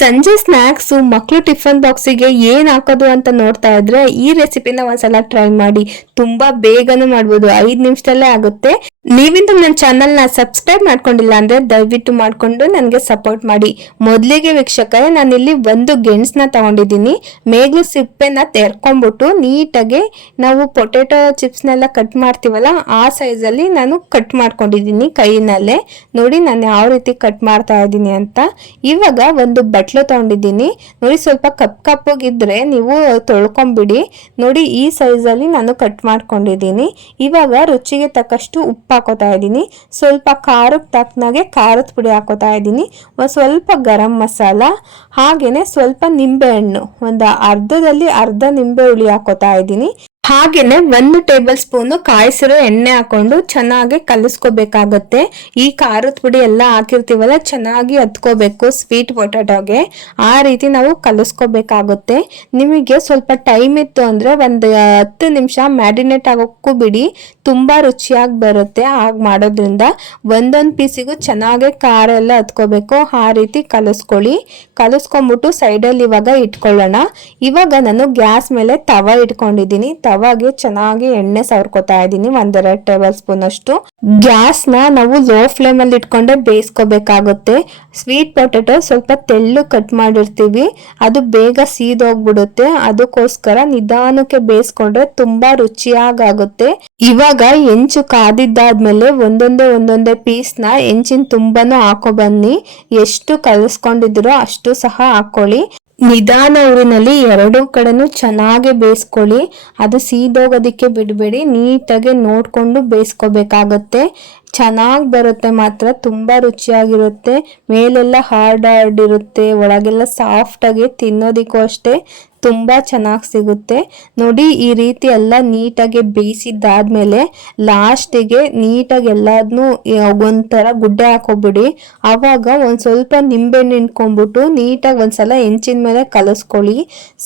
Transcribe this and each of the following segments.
ಸಂಜೆ ಸ್ನ್ಯಾಕ್ಸು ಮಕ್ಕಳು ಟಿಫನ್ ಬಾಕ್ಸಿಗೆ ಏನು ಹಾಕೋದು ಅಂತ ನೋಡ್ತಾ ಇದ್ರೆ ಈ ರೆಸಿಪಿನ ಒಂದ್ಸಲ ಟ್ರೈ ಮಾಡಿ. ತುಂಬಾ ಬೇಗನೆ ಮಾಡ್ಬೋದು. ಐದು ನಿಮಿಷದಲ್ಲೇ ಆಗುತ್ತೆ. ನೀವಿಂದು ನನ್ನ ಚಾನಲ್ನ ಸಬ್ಸ್ಕ್ರೈಬ್ ಮಾಡ್ಕೊಂಡಿಲ್ಲ ಅಂದ್ರೆ ದಯವಿಟ್ಟು ಮಾಡ್ಕೊಂಡು ನನಗೆ ಸಪೋರ್ಟ್ ಮಾಡಿ. ಮೊದಲಿಗೆ ವೀಕ್ಷಕರೇ, ನಾನಿಲ್ಲಿ ಒಂದು ಗೆಣಸನ್ನ ತಗೊಂಡಿದ್ದೀನಿ. ಮೇಗ್ಲು ಸಿಪ್ಪೆನ ತೆರ್ಕೊಂಡ್ಬಿಟ್ಟು ನೀಟಾಗಿ ನಾವು ಪೊಟೆಟೊ ಚಿಪ್ಸ್ನೆಲ್ಲ ಕಟ್ ಮಾಡ್ತೀವಲ್ಲ, ಆ ಸೈಜಲ್ಲಿ ನಾನು ಕಟ್ ಮಾಡ್ಕೊಂಡಿದ್ದೀನಿ ಕೈನಲ್ಲೇ. ನೋಡಿ ನಾನು ಯಾವ ರೀತಿ ಕಟ್ ಮಾಡ್ತಾ ಇದ್ದೀನಿ ಅಂತ. ಇವಾಗ ಒಂದು ಬಟ್ಲು ತೊಗೊಂಡಿದ್ದೀನಿ. ನೋಡಿ, ಸ್ವಲ್ಪ ಕಪ್ ಕಪ್ಪಗಿದ್ರೆ ನೀವು ತೊಳ್ಕೊಂಬಿಡಿ. ನೋಡಿ, ಈ ಸೈಜಲ್ಲಿ ನಾನು ಕಟ್ ಮಾಡ್ಕೊಂಡಿದ್ದೀನಿ. ಇವಾಗ ರುಚಿಗೆ ತಕ್ಕಷ್ಟು ಉಪ್ಪು ಹಾಕೋತಾ ಇದ್ದೀನಿ. ಸ್ವಲ್ಪ ಖಾರಕ್ಕೆ ತಕ್ಕನಾಗೆ ಖಾರದ ಪುಡಿ ಹಾಕೋತಾ ಇದ್ದೀನಿ. ಒಂದು ಸ್ವಲ್ಪ ಗರಂ ಮಸಾಲ ಹಾಗೆಯೇ ಸ್ವಲ್ಪ ನಿಂಬೆಹಣ್ಣು. ಒಂದು ಅರ್ಧದಲ್ಲಿ ಅರ್ಧ ನಿಂಬೆ ಹುಳಿ ಹಾಕೋತಾ ಇದ್ದೀನಿ. ಹಾಗೇನೆ ಒಂದು ಟೇಬಲ್ ಸ್ಪೂನು ಕಾಯಿಸಿರೋ ಎಣ್ಣೆ ಹಾಕೊಂಡು ಚೆನ್ನಾಗಿ ಕಲಿಸ್ಕೋಬೇಕಾಗತ್ತೆ. ಈ ಖಾರದ ಪುಡಿ ಎಲ್ಲ ಹಾಕಿರ್ತೀವಲ್ಲ, ಚೆನ್ನಾಗಿ ಹತ್ಕೋಬೇಕು ಸ್ವೀಟ್ ಪೊಟ್ಯಾಟೋಗೆ ಆ ರೀತಿ ನಾವು ಕಲಿಸ್ಕೋಬೇಕಾಗುತ್ತೆ. ನಿಮಗೆ ಸ್ವಲ್ಪ ಟೈಮ್ ಇತ್ತು ಅಂದರೆ ಒಂದು ಹತ್ತು ನಿಮಿಷ ಮ್ಯಾರಿನೇಟ್ ಆಗೋಕ್ಕೂ ಬಿಡಿ. ತುಂಬಾ ರುಚಿಯಾಗಿ ಬರುತ್ತೆ. ಹಾಗೆ ಮಾಡೋದ್ರಿಂದ ಒಂದೊಂದು ಪೀಸಿಗೂ ಚೆನ್ನಾಗಿ ಖಾರ ಎಲ್ಲ ಹತ್ಕೋಬೇಕು. ಆ ರೀತಿ ಕಲಿಸ್ಕೊಳ್ಳಿ. ಕಲಿಸ್ಕೊಂಡ್ಬಿಟ್ಟು ಸೈಡಲ್ಲಿ ಇವಾಗ ಇಟ್ಕೊಳ್ಳೋಣ. ಇವಾಗ ನಾನು ಗ್ಯಾಸ್ ಮೇಲೆ ತವ ಇಟ್ಕೊಂಡಿದ್ದೀನಿ. ತವಾಗೆ ಚೆನ್ನಾಗಿ ಎಣ್ಣೆ ಸವರ್ಕೋತಾ ಇದ್ದೀನಿ, ಒಂದೆರಡು ಟೇಬಲ್ ಸ್ಪೂನ್ ಅಷ್ಟು. ಗ್ಯಾಸ್ನ ನಾವು ಲೋ ಫ್ಲೇಮಲ್ಲಿ ಇಟ್ಕೊಂಡೆ ಬೇಯಿಸ್ಕೋಬೇಕಾಗುತ್ತೆ. ಸ್ವೀಟ್ ಪೊಟೆಟೊ ಸ್ವಲ್ಪ ತೆಳ್ಳು ಕಟ್ ಮಾಡಿರ್ತೀವಿ. ಅದು ಬೇಗ ಸೀದೋಗ್ಬಿಡುತ್ತೆ. ಅದಕ್ಕೋಸ್ಕರ ನಿಧಾನಕ್ಕೆ ಬೇಯಿಸ್ಕೊಂಡ್ರೆ ತುಂಬಾ ರುಚಿಯಾಗುತ್ತೆ ಇವಾಗ ಹೆಂಚು ಕಾದಿದ್ದಾದ್ಮೇಲೆ ಒಂದೊಂದೇ ಒಂದೊಂದೇ ಪೀಸ್ನ ಹೆಂಚಿನ ತುಂಬಾನು ಹಾಕೋ ಬನ್ನಿ. ಎಷ್ಟು ಕಲಿಸ್ಕೊಂಡಿದ್ದೀರೋ ಅಷ್ಟು ಸಹ ಹಾಕೊಳ್ಳಿ. ನಿಧಾನ ಊರಿನಲ್ಲಿ ಎರಡೂ ಕಡೆನೂ ಚೆನ್ನಾಗಿ ಬೇಯಿಸ್ಕೊಳ್ಳಿ. ಅದು ಸೀದೋಗೋದಕ್ಕೆ ಬಿಡಬೇಡಿ. ನೀಟಾಗಿ ನೋಡ್ಕೊಂಡು ಬೇಯಿಸ್ಕೋಬೇಕಾಗತ್ತೆ. ಚೆನ್ನಾಗಿ ಬರುತ್ತೆ ಮಾತ್ರ, ತುಂಬ ರುಚಿಯಾಗಿರುತ್ತೆ. ಮೇಲೆಲ್ಲ ಹಾರ್ಡ್ ಹಾರ್ಡ್ ಇರುತ್ತೆ, ಒಳಗೆಲ್ಲ ಸಾಫ್ಟಾಗಿ ತಿನ್ನೋದಿಕ್ಕೂ ಅಷ್ಟೇ ತುಂಬ ಚೆನ್ನಾಗಿ ಸಿಗುತ್ತೆ. ನೋಡಿ, ಈ ರೀತಿ ಎಲ್ಲ ನೀಟಾಗಿ ಬೇಯಿಸಿದ್ದಾದ್ಮೇಲೆ ಲಾಸ್ಟಿಗೆ ನೀಟಾಗಿ ಎಲ್ಲದನ್ನೂ ಒಂಥರ ಗುಡ್ಡೆ ಹಾಕೋಬಿಡಿ. ಆವಾಗ ಒಂದು ಸ್ವಲ್ಪ ನಿಂಬೆಹಣ್ಣು ಹಿಂಡ್ಕೊಂಡ್ಬಿಟ್ಟು ನೀಟಾಗಿ ಒಂದ್ಸಲ ಹೆಂಚಿನ ಮೇಲೆ ಕಲಸ್ಕೊಳ್ಳಿ.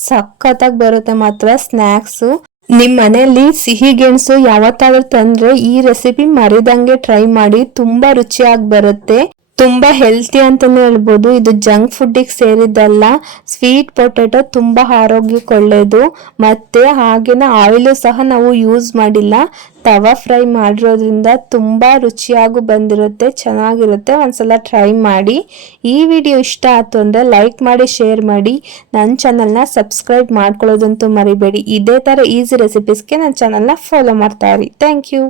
ಸಖತ್ತಾಗಿ ಬರುತ್ತೆ ಮಾತ್ರ ಸ್ನ್ಯಾಕ್ಸು ನಿಮ್ಮ ಮನೆಯಲ್ಲಿ ಸಿಹಿ ಗೆಣಸು ಯಾವತ್ತಾದ್ರೂ ತಂದ್ರೆ ಈ ರೆಸಿಪಿ ಮರಿದಂಗೆ ಟ್ರೈ ಮಾಡಿ ತುಂಬಾ ರುಚಿಯಾಗಿ ಬರುತ್ತೆ. ತುಂಬಾ ಹೆಲ್ತಿ ಅಂತಾನೆ ಹೇಳ್ಬೋದು. ಇದು ಜಂಕ್ ಫುಡ್ಡಿಗೆ ಸೇರಿದ್ದಲ್ಲ. ಸ್ವೀಟ್ ಪೊಟೇಟೊ ತುಂಬಾ ಆರೋಗ್ಯಕ್ಕೆ ಒಳ್ಳೆಯದು ಮತ್ತೆ ಹಾಗೇನ ಆಯಿಲು ಸಹ ನಾವು ಯೂಸ್ ಮಾಡಿಲ್ಲ. ತವಾ ಫ್ರೈ ಮಾಡಿರೋದ್ರಿಂದ ತುಂಬಾ ರುಚಿಯಾಗೂ ಬಂದಿರುತ್ತೆ, ಚೆನ್ನಾಗಿರುತ್ತೆ. ಒಂದ್ಸಲ ಟ್ರೈ ಮಾಡಿ. ಈ ವಿಡಿಯೋ ಇಷ್ಟ ಆಯ್ತು ಅಂದ್ರೆ ಲೈಕ್ ಮಾಡಿ ಶೇರ್ ಮಾಡಿ. ನನ್ನ ಚಾನಲ್ನ ಸಬ್ಸ್ಕ್ರೈಬ್ ಮಾಡ್ಕೊಳ್ಳೋದಂತೂ ಮರಿಬೇಡಿ. ಇದೇ ಥರ ಈಸಿ ರೆಸಿಪೀಸ್ಗೆ ನನ್ನ ಚಾನಲ್ನ ಫಾಲೋ ಮಾಡ್ತಾ ಇರಿ. Thank you